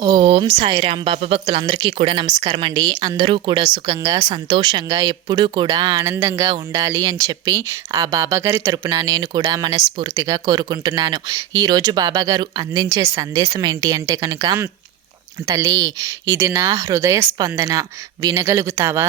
ఓం సాయిరామ్ బాబా భక్తులందరికీ కూడా నమస్కారం అండి. అందరూ కూడా సుఖంగా సంతోషంగా ఎప్పుడూ కూడా ఆనందంగా ఉండాలి అని చెప్పి ఆ బాబాగారి తరపున నేను కూడా మనస్ఫూర్తిగా కోరుకుంటున్నాను. ఈరోజు బాబాగారు అందించే సందేశం ఏంటి అంటే కనుక తల్లి ఇది నా హృదయ స్పందన. వినగలుగుతావా?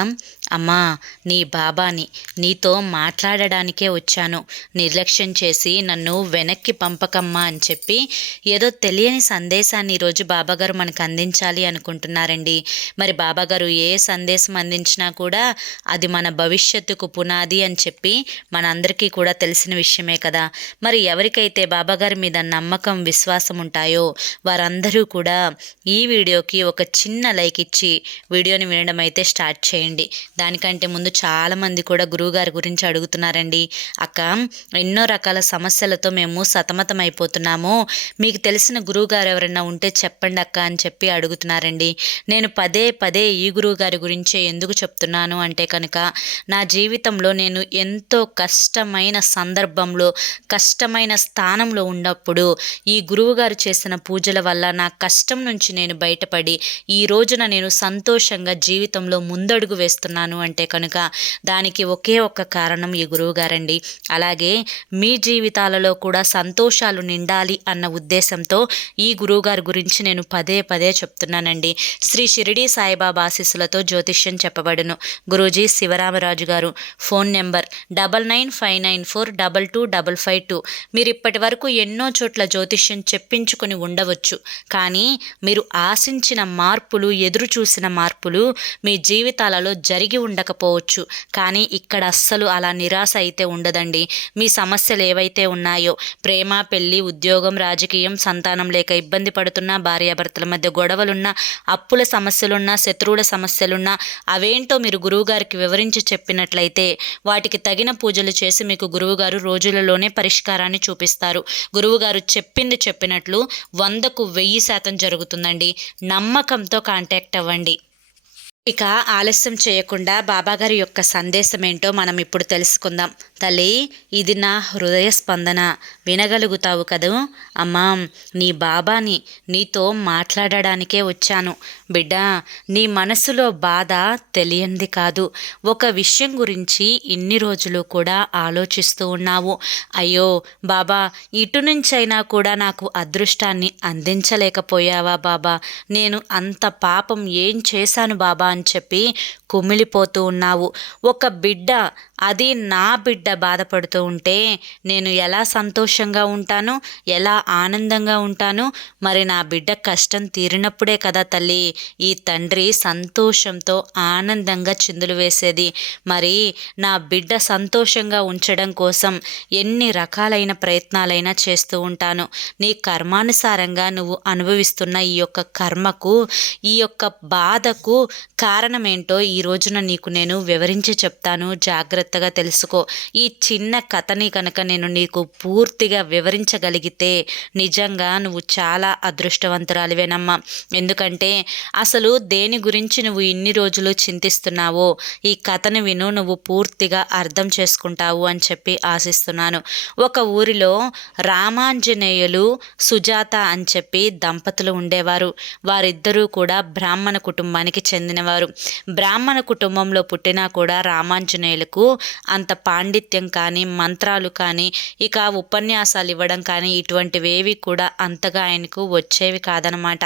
అమ్మా నీ బాబాని నీతో మాట్లాడడానికే వచ్చాను. నిర్లక్ష్యం చేసి నన్ను వెనక్కి పంపకమ్మా అని చెప్పి ఏదో తెలియని సందేశాన్ని ఈరోజు బాబాగారు మనకు అందించాలి అనుకుంటున్నారండి. మరి బాబాగారు ఏ సందేశం అందించినా కూడా అది మన భవిష్యత్తుకు పునాది అని చెప్పి మనందరికీ కూడా తెలిసిన విషయమే కదా. మరి ఎవరికైతే బాబాగారి మీద నమ్మకం విశ్వాసం ఉంటాయో వారందరూ కూడా ఈ వీడియోకి ఒక చిన్న లైక్ ఇచ్చి వీడియోని వినడం అయితే స్టార్ట్ చేయండి. దానికంటే ముందు చాలామంది కూడా గురువుగారి గురించి అడుగుతున్నారండి. అక్క ఎన్నో రకాల సమస్యలతో మేము సతమతం అయిపోతున్నాము మీకు తెలిసిన గురువుగారు ఎవరైనా ఉంటే చెప్పండి అక్క అని చెప్పి అడుగుతున్నారండి. నేను పదే పదే ఈ గురువుగారి గురించే ఎందుకు చెప్తున్నాను అంటే కనుక నా జీవితంలో నేను ఎంతో కష్టమైన సందర్భంలో కష్టమైన స్థానంలో ఉన్నప్పుడు ఈ గురువుగారు చేసిన పూజల వల్ల నా కష్టం నుంచి నేను బయటపడి ఈ రోజున నేను సంతోషంగా జీవితంలో ముందడుగు వేస్తున్నాను. అంటే కనుక దానికి ఒకే ఒక్క కారణం ఈ గురువు గారండి. అలాగే మీ జీవితాలలో కూడా సంతోషాలు నిండాలి అన్న ఉద్దేశంతో ఈ గురువుగారి గురించి నేను పదే పదే చెప్తున్నానండి. శ్రీ షిరిడి సాయిబాబా ఆశీస్సులతో జ్యోతిష్యం చెప్పబడును. గురూజీ శివరామరాజు గారు phone number double nine five nine four double two double five two. మీరు ఇప్పటి వరకు ఎన్నో చోట్ల జ్యోతిష్యం చెప్పించుకొని ఉండవచ్చు. కానీ మీరు ఆశించిన మార్పులు ఎదురు చూసిన మార్పులు మీ జీవితాలలో జరిగి ఉండకపోవచ్చు. కానీ ఇక్కడ అస్సలు అలా నిరాశ అయితే ఉండదండి. మీ సమస్యలు ఏవైతే ఉన్నాయో ప్రేమ పెళ్ళి ఉద్యోగం రాజకీయం సంతానం లేక ఇబ్బంది పడుతున్న భార్యాభర్తల మధ్య గొడవలున్నా అప్పుల సమస్యలున్నా శత్రువుల సమస్యలున్నా అవేంటో మీరు గురువుగారికి వివరించి చెప్పినట్లయితే వాటికి తగిన పూజలు చేసి మీకు గురువుగారు రోజులలోనే పరిష్కారాన్ని చూపిస్తారు. గురువుగారు చెప్పింది చెప్పినట్లు వందకు వెయ్యి శాతం జరుగుతుందండి. నమ్మకంతో కాంటాక్ట్ అవ్వండి. ఇక ఆలస్యం చేయకుండా బాబాగారి యొక్క సందేశం ఏంటో మనం ఇప్పుడు తెలుసుకుందాం. తల్లి ఇది నా హృదయ స్పందన. వినగలుగుతావు కదూ? అమ్మా నీ బాబాని నీతో మాట్లాడడానికే వచ్చాను. బిడ్డ నీ మనసులో బాధ తెలియంది కాదు. ఒక విషయం గురించి ఇన్ని రోజులు కూడా ఆలోచిస్తూ ఉన్నావు. అయ్యో బాబా ఇటు నుంచైనా కూడా నాకు అదృష్టాన్ని అందించలేకపోయావా బాబా? నేను అంత పాపం ఏం చేశాను బాబా? అని చెప్పి కుమిలిపోతూ ఉన్నావు. ఒక బిడ్డ అది నా బిడ్డ బాధపడుతూ ఉంటే నేను ఎలా సంతోషంగా ఉంటాను? ఎలా ఆనందంగా ఉంటాను? మరి నా బిడ్డ కష్టం తీరినప్పుడే కదా తల్లి. ఈ తండ్రి సంతోషంతో ఆనందంగా చిందులు వేసేది. మరి నా బిడ్డ సంతోషంగా ఉంచడం కోసం ఎన్ని రకాలైన ప్రయత్నాలైనా చేస్తూ ఉంటాను. నీ కర్మానుసారంగా నువ్వు అనుభవిస్తున్న ఈ యొక్క కర్మకు ఈ యొక్క బాధకు కారణమేంటో ఈ రోజున నీకు నేను వివరించి చెప్తాను. జాగ్రత్తగా తెలుసుకో. ఈ చిన్న కథని కనుక నేను నీకు పూర్తిగా వివరించగలిగితే నిజంగా నువ్వు చాలా అదృష్టవంతురాలివేనమ్మా. ఎందుకంటే అసలు దేని గురించి నువ్వు ఇన్ని రోజులు చింతిస్తున్నావో ఈ కథను విను నువ్వు పూర్తిగా అర్థం చేసుకుంటావు అని చెప్పి ఆశిస్తున్నాను. ఒక ఊరిలో రామాంజనేయులు సుజాత అని చెప్పి దంపతులు ఉండేవారు. వారిద్దరూ కూడా బ్రాహ్మణ కుటుంబానికి చెందినవారు. బ్రాహ్మణ బ్రాహ్మణ కుటుంబంలో పుట్టినా కూడా రామాంజనేయులకు అంత పాండిత్యం కానీ మంత్రాలు కానీ ఇక ఉపన్యాసాలు ఇవ్వడం కానీ ఇటువంటివేవి కూడా అంతగా ఆయనకు వచ్చేవి కాదనమాట.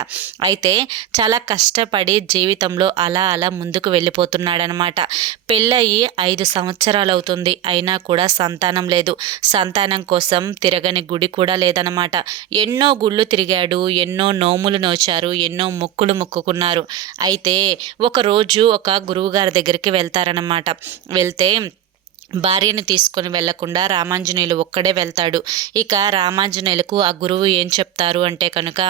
అయితే చాలా కష్టపడి జీవితంలో అలా అలా ముందుకు వెళ్ళిపోతున్నాడనమాట. పెళ్ళయి ఐదు సంవత్సరాలు అవుతుంది అయినా కూడా సంతానం లేదు. సంతానం కోసం తిరగని గుడి కూడా లేదనమాట. ఎన్నో గుళ్ళు తిరిగాడు ఎన్నో నోములు నోచారు ఎన్నో మొక్కులు మొక్కుకున్నారు. అయితే ఒకరోజు ఒక గురువుగారి దగ్గరికి వెళ్తారనమాట వెళ్తే భార్యను తీసుకొని వెళ్ళకుండా రామాంజనేయులు ఒక్కడే వెళ్తాడు. ఇక రామాంజనేయులకు ఆ గురువు ఏం చెప్తారు అంటే కనుక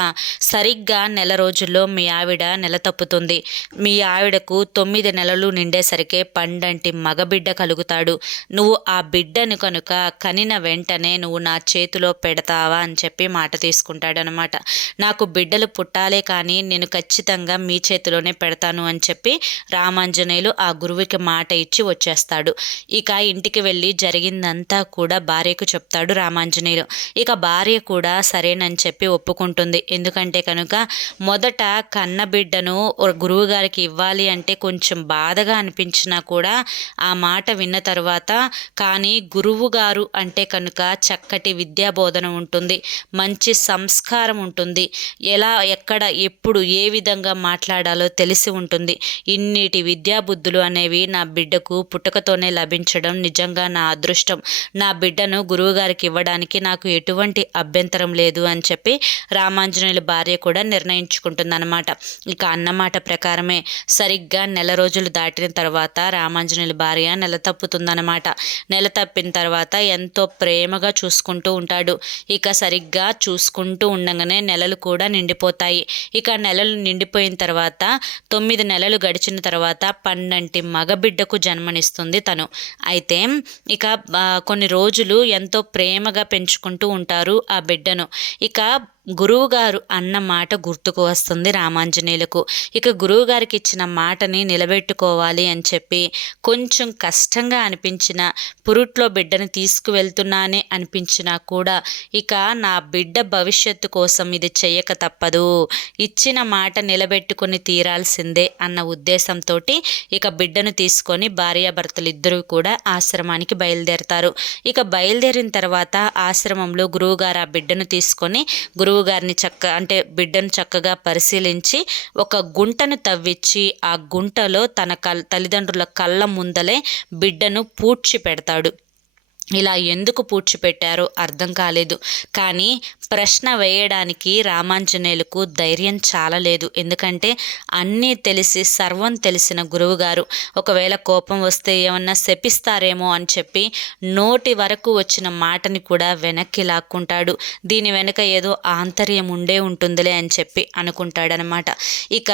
సరిగ్గా నెల రోజుల్లో మీ ఆవిడ నెల తప్పుతుంది. మీ ఆవిడకు తొమ్మిది నెలలు నిండేసరికే పండంటి మగబిడ్డ కలుగుతాడు. నువ్వు ఆ బిడ్డను కనుక కనిన వెంటనే నువ్వు నా చేతిలో పెడతావా అని చెప్పి మాట తీసుకుంటాడనమాట. నాకు బిడ్డలు పుట్టాలే కానీ నేను ఖచ్చితంగా మీ చేతిలోనే పెడతాను అని చెప్పి రామాంజనేయులు ఆ గురువుకి మాట ఇచ్చి వచ్చేస్తాడు. ఇక ఇంటికి వెళ్ళి జరిగిందంతా కూడా భార్యకు చెప్తాడు రామాంజనేయులు. ఇక భార్య కూడా సరేనని చెప్పి ఒప్పుకుంటుంది. ఎందుకంటే కనుక మొదట కన్నబిడ్డను గురువుగారికి ఇవ్వాలి అంటే కొంచెం బాధగా అనిపించినా కూడా ఆ మాట విన్న తర్వాత కానీ గురువు గారు అంటే కనుక చక్కటి విద్యాబోధన ఉంటుంది. మంచి సంస్కారం ఉంటుంది. ఎలా ఎక్కడ ఎప్పుడు ఏ విధంగా మాట్లాడాలో తెలిసి ఉంటుంది. ఇన్నిటి విద్యాబుద్ధులు అనేవి నా బిడ్డకు పుట్టుకతోనే లభించడం నిజంగా నా అదృష్టం. నా బిడ్డను గురువుగారికి ఇవ్వడానికి నాకు ఎటువంటి అభ్యంతరం లేదు అని చెప్పి రామాంజనేయుల భార్య కూడా నిర్ణయించుకుంటుందన్నమాట. ఇక అన్నమాట ప్రకారమే సరిగ్గా నెల రోజులు దాటిన తర్వాత రామాంజనేయుల భార్య నెల తప్పుతుందన్నమాట. నెల తప్పిన తర్వాత ఎంతో ప్రేమగా చూసుకుంటూ ఉంటాడు. ఇక సరిగ్గా చూసుకుంటూ ఉండగానే నెలలు కూడా నిండిపోతాయి. ఇక నెలలు నిండిపోయిన తర్వాత తొమ్మిది నెలలు గడిచిన తర్వాత పన్నెంటి మగబిడ్డకు జన్మనిస్తుంది తను. అయితే అయితే ఇక కొన్ని రోజులు ఎంతో ప్రేమగా పెంచుకుంటూ ఉంటారు ఆ బిడ్డను. ఇక గురువుగారు అన్న మాట గుర్తుకు వస్తుంది రామాంజనేయులకు. ఇక గురువుగారికి ఇచ్చిన మాటని నిలబెట్టుకోవాలి అని చెప్పి కొంచెం కష్టంగా అనిపించిన పురుట్లో బిడ్డను తీసుకువెళ్తున్నానే అనిపించినా కూడా ఇక నా బిడ్డ భవిష్యత్తు కోసం ఇది చెయ్యక తప్పదు. ఇచ్చిన మాట నిలబెట్టుకుని తీరాల్సిందే అన్న ఉద్దేశంతో ఇక బిడ్డను తీసుకొని భార్యాభర్తలు ఇద్దరు కూడా ఆశ్రమానికి బయలుదేరతారు. ఇక బయలుదేరిన తర్వాత ఆశ్రమంలో గురువుగారు ఆ బిడ్డను తీసుకొని గురువు గురువు గారిని చక్క అంటే బిడ్డను చక్కగా పరిశీలించి ఒక గుంటను తవ్వించి ఆ గుంటలో తన కల్ తల్లిదండ్రుల కళ్ళ ముందలే బిడ్డను పూడ్చి పెడతాడు ఇలా ఎందుకు పూడ్చిపెట్టారో అర్థం కాలేదు. కానీ ప్రశ్న వేయడానికి రామాంజనేయులకు ధైర్యం చాలలేదు. ఎందుకంటే అన్నీ తెలిసి సర్వం తెలిసిన గురువుగారు. ఒకవేళ కోపం వస్తే ఏమన్నా శపిస్తారేమో అని చెప్పి నోటి వరకు వచ్చిన మాటని కూడా వెనక్కి లాక్కుంటాడు. దీని వెనుక ఏదో ఆంతర్యం ఉండే ఉంటుందిలే అని చెప్పి అనుకుంటాడనమాట. ఇక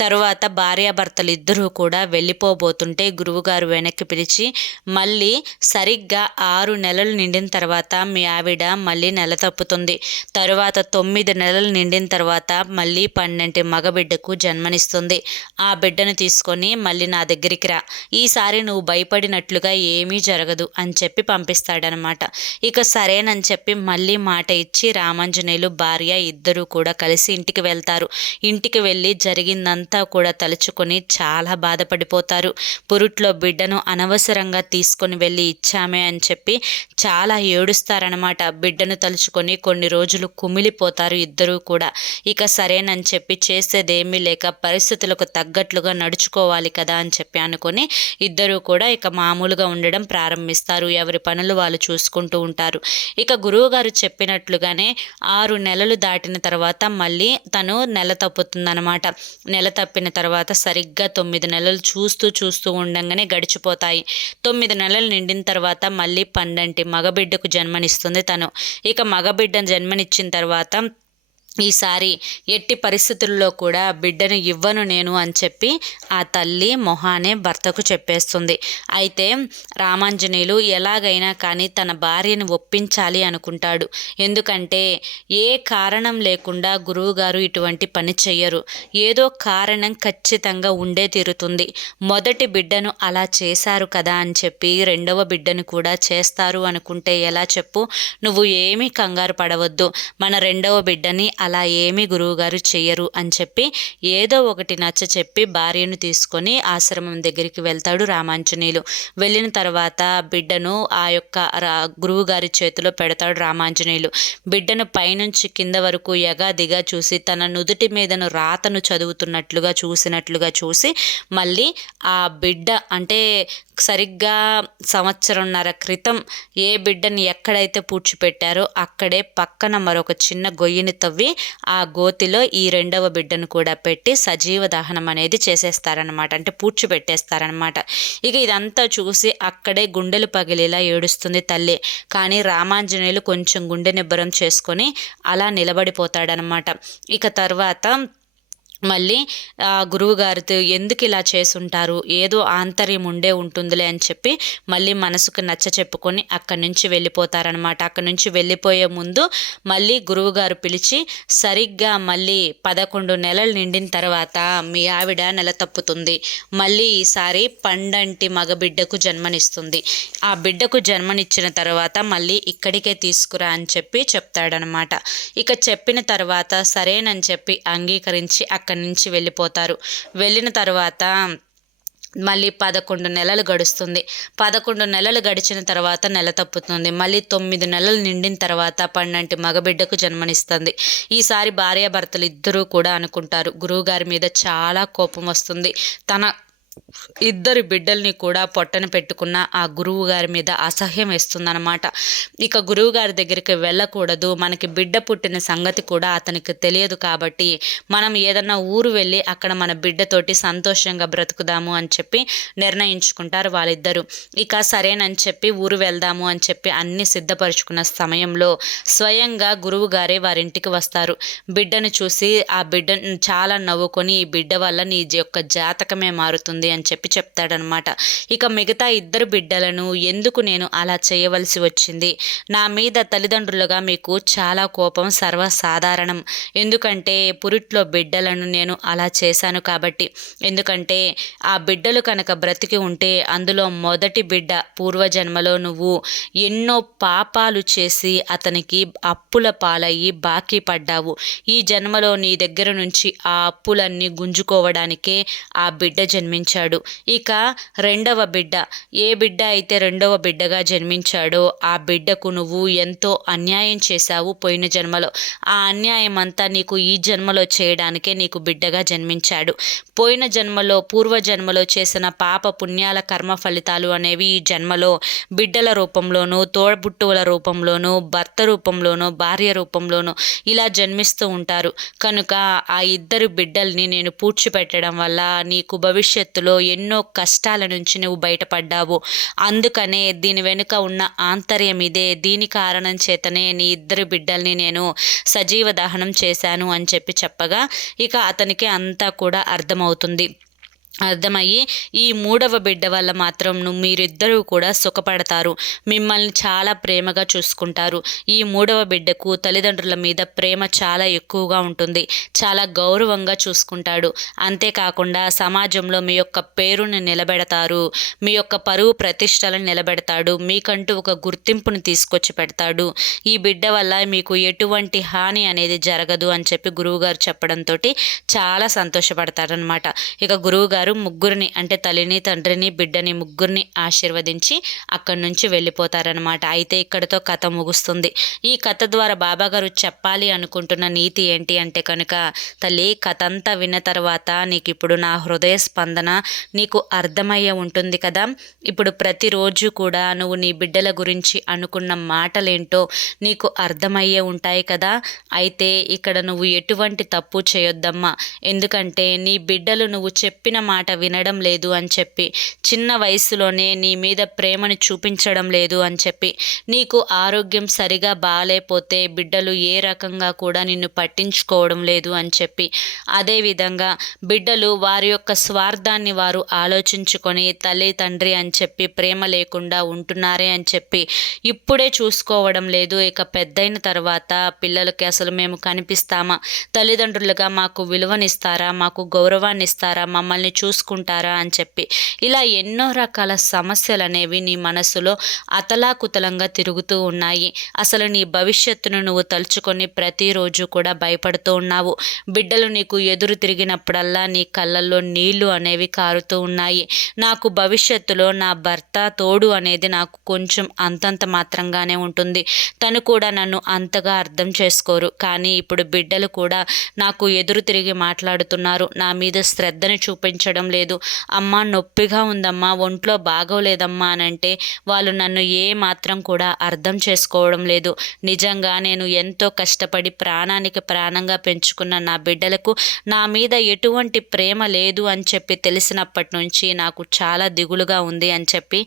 తరువాత భార్యాభర్తలు ఇద్దరూ కూడా వెళ్ళిపోబోతుంటే గురువుగారు వెనక్కి పిలిచి మళ్ళీ సరిగ్గా ఆరు నెలలు నిండిన తర్వాత మీ ఆవిడ మళ్ళీ నెల తప్పుతుంది. తరువాత తొమ్మిది నెలలు నిండిన తర్వాత మళ్ళీ పన్నెండు మగబిడ్డకు జన్మనిస్తుంది. ఆ బిడ్డను తీసుకొని మళ్ళీ నా దగ్గరికి రా. ఈసారి నువ్వు భయపడినట్లుగా ఏమీ జరగదు అని చెప్పి పంపిస్తాడనమాట ఇక సరేనని చెప్పి మళ్ళీ మాట ఇచ్చి రామాంజనేయులు భార్య ఇద్దరూ కూడా కలిసి ఇంటికి వెళ్తారు. ఇంటికి వెళ్ళి జరిగిందంతా కూడా తలుచుకొని చాలా బాధపడిపోతారు. పురుట్లో బిడ్డను అనవసరంగా తీసుకొని వెళ్ళి ఇచ్చామే అని చెప్పి చెప్పి చాలా ఏడుస్తారనమాట బిడ్డను తలుచుకొని కొన్ని రోజులు రోజులు కుమిలిపోతారు ఇద్దరూ కూడా. ఇక సరేనని చెప్పి చేసేదేమీ లేక పరిస్థితులకు తగ్గట్లుగా నడుచుకోవాలి కదా అని చెప్పి అనుకొని ఇద్దరూ కూడా ఇక మామూలుగా ఉండడం ప్రారంభిస్తారు. ఎవరి పనులు వాళ్ళు చూసుకుంటూ ఉంటారు. ఇక గురువుగారు చెప్పినట్లుగానే ఆరు నెలలు దాటిన తర్వాత మళ్ళీ తను నెల తప్పుతుందనమాట నెల తప్పిన తర్వాత సరిగ్గా తొమ్మిది నెలలు చూస్తూ చూస్తూ ఉండగానే గడిచిపోతాయి. తొమ్మిది నెలలు నిండిన తర్వాత మళ్ళీ పండంటి మగబిడ్డకు జన్మనిస్తుంది తను. ఇక మగబిడ్డను జన్మనిచ్చిన తర్వాత ఈసారి ఎట్టి పరిస్థితుల్లో కూడా బిడ్డను ఇవ్వను నేను అని చెప్పి ఆ తల్లి మొహానే భర్తకు చెప్పేస్తుంది. అయితే రామాంజనేయులు ఎలాగైనా కానీ తన భార్యను ఒప్పించాలి అనుకుంటాడు. ఎందుకంటే ఏ కారణం లేకుండా గురువుగారు ఇటువంటి పని చెయ్యరు. ఏదో కారణం ఖచ్చితంగా ఉండే తీరుతుంది. మొదటి బిడ్డను అలా చేశారు కదా అని చెప్పి రెండవ బిడ్డను కూడా చేస్తారు అనుకుంటే ఎలా చెప్పు? నువ్వు ఏమీ కంగారు పడవద్దు. మన రెండవ బిడ్డని అలా ఏమీ గురువుగారు చెయ్యరు అని చెప్పి ఏదో ఒకటి నచ్చ చెప్పి భార్యను తీసుకొని ఆశ్రమం దగ్గరికి వెళ్తాడు రామాంజనేయులు. వెళ్ళిన తర్వాత బిడ్డను ఆ యొక్క గురువుగారి చేతిలో పెడతాడు రామాంజనేయులు. బిడ్డను పైనుంచి కింద వరకు యగాదిగా చూసి తన నుదుటి మీదను రాతను చదువుతున్నట్లుగా చూసినట్లుగా చూసి మళ్ళీ ఆ బిడ్డ అంటే సరిగ్గా సంవత్సరంన్నర క్రితం ఏ బిడ్డని ఎక్కడైతే పూడ్చిపెట్టారో అక్కడే పక్కన మరొక చిన్న గొయ్యిని తవ్వి ఆ గోతిలో ఈ రెండవ బిడ్డను కూడా పెట్టి సజీవ దహనం అనేది చేసేస్తారనమాట అంటే పూడ్చిపెట్టేస్తారనమాట ఇక ఇదంతా చూసి అక్కడే గుండెలు పగిలేలా ఏడుస్తుంది తల్లి. కానీ రామాంజనేయులు కొంచెం గుండె నిబ్బరం చేసుకొని అలా నిలబడిపోతాడనమాట ఇక తర్వాత మళ్ళీ ఆ గురువు గారితో ఎందుకు ఇలా చేసుంటారు? ఏదో ఆంతర్యం ఉండే ఉంటుందిలే అని చెప్పి మళ్ళీ మనసుకు నచ్చ చెప్పుకొని అక్కడి నుంచి వెళ్ళిపోతారనమాట అక్కడి నుంచి వెళ్ళిపోయే ముందు మళ్ళీ గురువుగారు పిలిచి సరిగ్గా మళ్ళీ పదకొండు నెలలు నిండిన తర్వాత మీ ఆవిడ నెల తప్పుతుంది. మళ్ళీ ఈసారి పండంటి మగబిడ్డకు జన్మనిస్తుంది. ఆ బిడ్డకు జన్మనిచ్చిన తర్వాత మళ్ళీ ఇక్కడికే తీసుకురా అని చెప్పి చెప్తాడనమాట ఇక చెప్పిన తర్వాత సరేనని చెప్పి అంగీకరించి అక్కడ అక్కడి నుంచి వెళ్ళిపోతారు. వెళ్ళిన తర్వాత మళ్ళీ పదకొండు నెలలు గడుస్తుంది. పదకొండు నెలలు గడిచిన తర్వాత నెల తప్పుతుంది. మళ్ళీ తొమ్మిది నెలలు నిండిన తర్వాత పన్నెంటి మగబిడ్డకు జన్మనిస్తుంది. ఈసారి భార్యాభర్తలు ఇద్దరూ కూడా అనుకుంటారు. గురువుగారి మీద చాలా కోపం వస్తుంది. తన ఇద్దరు బిడ్డల్ని కూడా పొట్టన పెట్టుకున్న ఆ గురువు గారి మీద అసహ్యం వేస్తుందన్నమాట. ఇక గురువు గారి దగ్గరికి వెళ్ళకూడదు. మనకి బిడ్డ పుట్టిన సంగతి కూడా అతనికి తెలియదు కాబట్టి మనం ఏదన్నా ఊరు వెళ్ళి అక్కడ మన బిడ్డతోటి సంతోషంగా బ్రతుకుదాము అని చెప్పి నిర్ణయించుకుంటారు వాళ్ళిద్దరూ. ఇక సరేనని చెప్పి ఊరు వెళ్దాము అని చెప్పి అన్ని సిద్ధపరుచుకున్న సమయంలో స్వయంగా గురువు గారే వారింటికి వస్తారు. బిడ్డను చూసి ఆ బిడ్డను చాలా నవ్వుకొని ఈ బిడ్డ వల్ల నీ యొక్క జాతకమే మారుతుంది. అని చెప్పి చెప్తాడనమాట. ఇక మిగతా ఇద్దరు బిడ్డలను ఎందుకు నేను అలా చేయవలసి వచ్చింది? నా మీద తల్లిదండ్రులుగా మీకు చాలా కోపం సర్వసాధారణం. ఎందుకంటే పురిట్లో బిడ్డలను నేను అలా చేశాను కాబట్టి. ఎందుకంటే ఆ బిడ్డలు కనుక బ్రతికి ఉంటే అందులో మొదటి బిడ్డ పూర్వజన్మలో నువ్వు ఎన్నో పాపాలు చేసి అతనికి అప్పుల పాలయ్యి బాకీ పడ్డావు. ఈ జన్మలో నీ దగ్గర నుంచి ఆ అప్పులన్నీ గుంజుకోవడానికే ఆ బిడ్డ జన్మించి జన్మించాడు. ఇక రెండవ బిడ్డ. ఏ బిడ్డ అయితే రెండవ బిడ్డగా జన్మించాడో ఆ బిడ్డకు నువ్వు ఎంతో అన్యాయం చేశావు పోయిన జన్మలో. ఆ అన్యాయం అంతా నీకు ఈ జన్మలో చేయడానికే నీకు బిడ్డగా జన్మించాడు. పోయిన జన్మలో పూర్వ జన్మలో చేసిన పాప పుణ్యాల కర్మ ఫలితాలు అనేవి ఈ జన్మలో బిడ్డల రూపంలోనూ తోడబుట్టువుల రూపంలోనూ భర్త రూపంలోనూ భార్య రూపంలోనూ ఇలా జన్మిస్తూ ఉంటారు. కనుక ఆ ఇద్దరు బిడ్డల్ని నేను పూడ్చిపెట్టడం వల్ల నీకు భవిష్యత్తు భవిష్యత్తులో ఎన్నో కష్టాల నుంచి నువ్వు బయటపడ్డావు. అందుకనే దీని వెనుక ఉన్న ఆంతర్యం ఇదే. దీని కారణం చేతనే నీ ఇద్దరు బిడ్డల్ని నేను సజీవ దహనం చేశాను అని చెప్పి చెప్పగా ఇక అతనికి అంతా కూడా అర్థమవుతుంది. అర్థమయ్యి ఈ మూడవ బిడ్డ వల్ల మాత్రం మీరిద్దరూ కూడా సుఖపడతారు. మిమ్మల్ని చాలా ప్రేమగా చూసుకుంటారు. ఈ మూడవ బిడ్డకు తల్లిదండ్రుల మీద ప్రేమ చాలా ఎక్కువగా ఉంటుంది. చాలా గౌరవంగా చూసుకుంటాడు. అంతేకాకుండా సమాజంలో మీ యొక్క పేరుని నిలబెడతారు. మీ యొక్క పరువు ప్రతిష్టలను నిలబెడతాడు. మీకంటూ ఒక గుర్తింపును తీసుకొచ్చి పెడతాడు. ఈ బిడ్డ వల్ల మీకు ఎటువంటి హాని అనేది జరగదు అని చెప్పి గురువుగారు చెప్పడంతో చాలా సంతోషపడతారనమాట ఇక గురువుగారు వారు ముగ్గురిని అంటే తల్లిని తండ్రిని బిడ్డని ముగ్గురిని ఆశీర్వదించి అక్కడి నుంచి వెళ్ళిపోతారనమాట అయితే ఇక్కడితో కథ ముగుస్తుంది. ఈ కథ ద్వారా బాబాగారు చెప్పాలి అనుకుంటున్న నీతి ఏంటి అంటే కనుక తల్లి కథ అంతా విన్న తర్వాత నీకు ఇప్పుడు నా హృదయ స్పందన నీకు అర్థమయ్యే ఉంటుంది కదా. ఇప్పుడు ప్రతిరోజు కూడా నువ్వు నీ బిడ్డల గురించి అనుకున్న మాటలేంటో నీకు అర్థమయ్యే ఉంటాయి కదా. అయితే ఇక్కడ నువ్వు ఎటువంటి తప్పు చేయొద్దమ్మా. ఎందుకంటే నీ బిడ్డలు నువ్వు చెప్పిన మాట వినడం లేదు అని చెప్పి చిన్న వయసులోనే నీ మీద ప్రేమను చూపించడం లేదు అని చెప్పి నీకు ఆరోగ్యం సరిగా బాగాలేకపోతే బిడ్డలు ఏ రకంగా కూడా నిన్ను పట్టించుకోవడం లేదు అని చెప్పి అదేవిధంగా బిడ్డలు వారి యొక్క స్వార్థాన్ని వారు ఆలోచించుకొని తల్లి తండ్రి అని చెప్పి ప్రేమ లేకుండా ఉంటున్నారే అని చెప్పి ఇప్పుడే చూసుకోవడం లేదు. ఇక పెద్దయిన తర్వాత పిల్లలకి అసలు మేము కనిపిస్తామా? తల్లిదండ్రులుగా మాకు విలువనిస్తారా? మాకు గౌరవాన్ని ఇస్తారా మమ్మల్ని చూసుకుంటారా అని చెప్పి ఇలా ఎన్నో రకాల సమస్యలు అనేవి నీ మనసులో అతలాకుతలంగా తిరుగుతూ ఉన్నాయి. అసలు నీ భవిష్యత్తును నువ్వు తలుచుకొని ప్రతిరోజు కూడా భయపడుతూ ఉన్నావు. బిడ్డలు నీకు ఎదురు తిరిగినప్పుడల్లా నీ కళ్ళల్లో నీళ్ళు అనేవి కారుతూ ఉన్నాయి. నాకు భవిష్యత్తులో నా భర్త తోడు అనేది నాకు కొంచెం అంతంత మాత్రంగానే ఉంటుంది. తను కూడా నన్ను అంతగా అర్థం చేసుకోరు. కానీ ఇప్పుడు బిడ్డలు కూడా నాకు ఎదురు తిరిగి మాట్లాడుతున్నారు. నా మీద శ్రద్ధను చూపించడం. కనిపించడం లేదు. అమ్మ నొప్పిగా ఉందమ్మా ఒంట్లో బాగోలేదమ్మా అని అంటే వాళ్ళు నన్ను ఏ మాత్రం కూడా అర్థం చేసుకోవడం లేదు. నిజంగా నేను ఎంతో కష్టపడి ప్రాణానికి ప్రాణంగా పెంచుకున్న నా బిడ్డలకు నా మీద ఎటువంటి ప్రేమ లేదు అని చెప్పి తెలిసినప్పటి నుంచి నాకు చాలా దిగులుగా ఉంది అని చెప్పి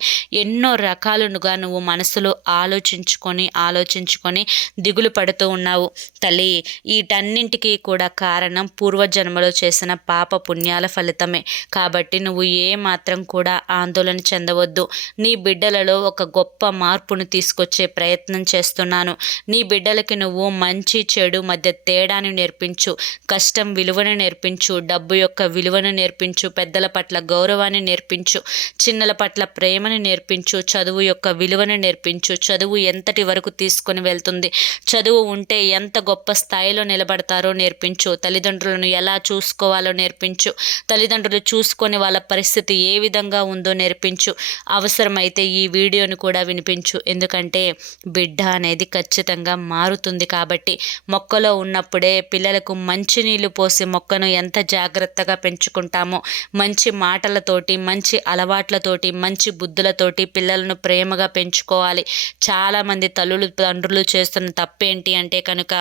ఎన్నో రకాలుగా నువ్వు మనసులో ఆలోచించుకొని ఆలోచించుకొని దిగులు పడుతూ ఉన్నావు. తల్లి వీటన్నింటికీ కూడా కారణం పూర్వజన్మలో చేసిన పాప పుణ్యాల ఫలితమే. కాబట్టి నువ్వు ఏ మాత్రం కూడా ఆందోళన చెందవద్దు. నీ బిడ్డలలో ఒక గొప్ప మార్పును తీసుకొచ్చే ప్రయత్నం చేస్తున్నాను. నీ బిడ్డలకి నువ్వు మంచి చెడు మధ్య తేడాను నేర్పించు కష్టం విలువను నేర్పించు డబ్బు యొక్క విలువను నేర్పించు పెద్దల పట్ల గౌరవాన్ని నేర్పించు చిన్నల పట్ల ప్రేమను నేర్పించు చదువు యొక్క విలువను నేర్పించు. చదువు ఎంతటి వరకు తీసుకొని వెళ్తుంది? చదువు ఉంటే ఎంత గొప్ప స్థాయిలో నిలబడతారో నేర్పించు. తల్లిదండ్రులను ఎలా చూసుకోవాలో నేర్పించు. తల్లిదండ్రులు చూసుకొని వాళ్ళ పరిస్థితి ఏ విధంగా ఉందో నేర్పించు. అవసరమైతే ఈ వీడియోని కూడా వినిపించు. ఎందుకంటే బిడ్డ అనేది ఖచ్చితంగా మారుతుంది కాబట్టి మొక్కలో ఉన్నప్పుడే పిల్లలకు మంచి నీళ్ళు పోసి మొక్కను ఎంత జాగ్రత్తగా పెంచుకుంటామో మంచి మాటలతోటి మంచి అలవాట్లతోటి మంచి బుద్ధులతోటి పిల్లలను ప్రేమగా పెంచుకోవాలి. చాలామంది తల్లులు తండ్రులు చేస్తున్న తప్పేంటి అంటే కనుక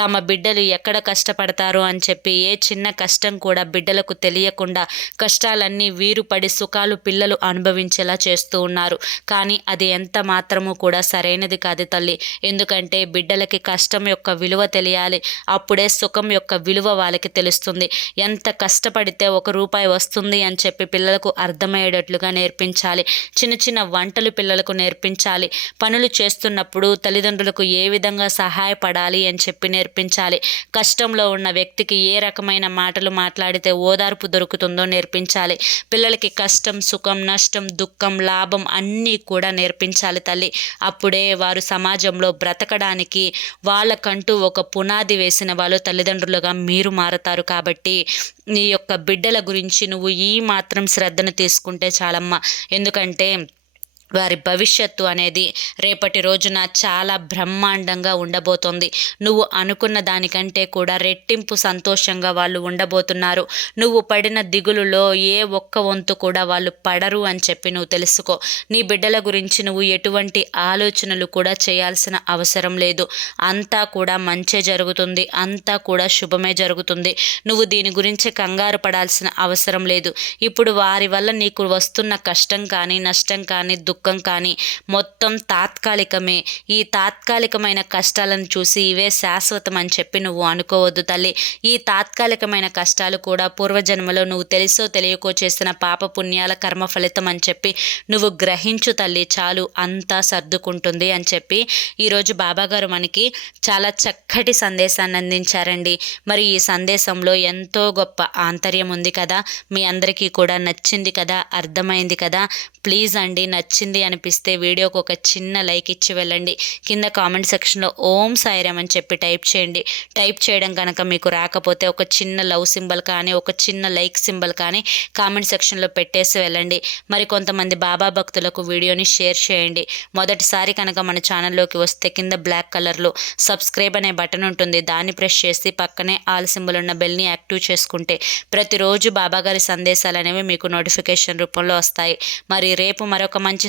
తమ బిడ్డలు ఎక్కడ కష్టపడతారు అని చెప్పి ఏ చిన్న కష్టం కూడా బిడ్డలకు తెలియకుండా కష్టాలన్నీ వీరు పడి సుఖాలు పిల్లలు అనుభవించేలా చేస్తూ ఉన్నారు. కానీ అది ఎంత మాత్రము కూడా సరైనది కాదు తల్లి. ఎందుకంటే బిడ్డలకి కష్టం యొక్క విలువ తెలియాలి. అప్పుడే సుఖం యొక్క విలువ వాళ్ళకి తెలుస్తుంది. ఎంత కష్టపడితే ఒక రూపాయి వస్తుంది అని చెప్పి పిల్లలకు అర్థమయ్యేటట్లుగా నేర్పించాలి. చిన్న చిన్న వంటలు పిల్లలకు నేర్పించాలి. పనులు చేస్తున్నప్పుడు తల్లిదండ్రులకు ఏ విధంగా సహాయపడాలి అని చెప్పి నేర్పించాలి. కష్టంలో ఉన్న వ్యక్తికి ఏ రకమైన మాటలు మాట్లాడితే ఓదార్పు దొరుకుతుందో నేర్పించాలి నేర్పించాలి. పిల్లలకి కష్టం సుఖం నష్టం దుఃఖం లాభం అన్నీ కూడా నేర్పించాలి తల్లి. అప్పుడే వారు సమాజంలో బ్రతకడానికి వాళ్ళకంటూ ఒక పునాది వేసిన వాళ్ళు తల్లిదండ్రులుగా మీరు మారతారు కాబట్టి నీ యొక్క బిడ్డల గురించి నువ్వు ఈ మాత్రం శ్రద్ధను తీసుకుంటే చాలమ్మా. ఎందుకంటే వారి భవిష్యత్తు అనేది రేపటి రోజున చాలా బ్రహ్మాండంగా ఉండబోతోంది. నువ్వు అనుకున్న దానికంటే కూడా రెట్టింపు సంతోషంగా వాళ్ళు ఉండబోతున్నారు. నువ్వు పడిన దిగులులో ఏ ఒక్క వంతు కూడా వాళ్ళు పడరు అని చెప్పి నువ్వు తెలుసుకో. నీ బిడ్డల గురించి నువ్వు ఎటువంటి ఆలోచనలు కూడా చేయాల్సిన అవసరం లేదు. అంతా కూడా మంచే జరుగుతుంది. అంతా కూడా శుభమే జరుగుతుంది. నువ్వు దీని గురించి కంగారు పడాల్సిన అవసరం లేదు. ఇప్పుడు వారి వల్ల నీకు వస్తున్న కష్టం కానీ నష్టం కానీ దుఃఖం దుఃఖం కానీ మొత్తం తాత్కాలికమే. ఈ తాత్కాలికమైన కష్టాలను చూసి ఇవే శాశ్వతం అని చెప్పి నువ్వు అనుకోవద్దు తల్లి. ఈ తాత్కాలికమైన కష్టాలు కూడా పూర్వజన్మలో నువ్వు తెలుసో తెలియకో చేసిన పాప పుణ్యాల కర్మ ఫలితం అని చెప్పి నువ్వు గ్రహించు తల్లి. చాలు అంతా సర్దుకుంటుంది అని చెప్పి ఈరోజు బాబాగారు మనకి చాలా చక్కటి సందేశాన్ని అందించారండి. మరి ఈ సందేశంలో ఎంతో గొప్ప ఆంతర్యం ఉంది కదా. మీ అందరికీ కూడా నచ్చింది కదా అర్థమైంది కదా. ప్లీజ్ అండి నచ్చింది నచ్చింది అనిపిస్తే వీడియోకి ఒక చిన్న లైక్ ఇచ్చి వెళ్ళండి. కింద కామెంట్ సెక్షన్లో ఓం సాయిరామ్ అని చెప్పి టైప్ చేయండి. టైప్ చేయడం కనుక మీకు రాకపోతే ఒక చిన్న లవ్ సింబల్ కానీ ఒక చిన్న లైక్ సింబల్ కానీ కామెంట్ సెక్షన్లో పెట్టేసి వెళ్ళండి. మరి కొంతమంది బాబా భక్తులకు వీడియోని షేర్ చేయండి. మొదటిసారి కనుక మన ఛానల్లోకి వస్తే కింద బ్లాక్ కలర్లో సబ్స్క్రైబ్ అనే బటన్ ఉంటుంది. దాన్ని ప్రెస్ చేసి పక్కనే ఆల్ సింబల్ ఉన్న బెల్ని యాక్టివ్ చేసుకుంటే ప్రతిరోజు బాబాగారి సందేశాలు అనేవి మీకు నోటిఫికేషన్ రూపంలో వస్తాయి. మరి రేపు మరొక మంచి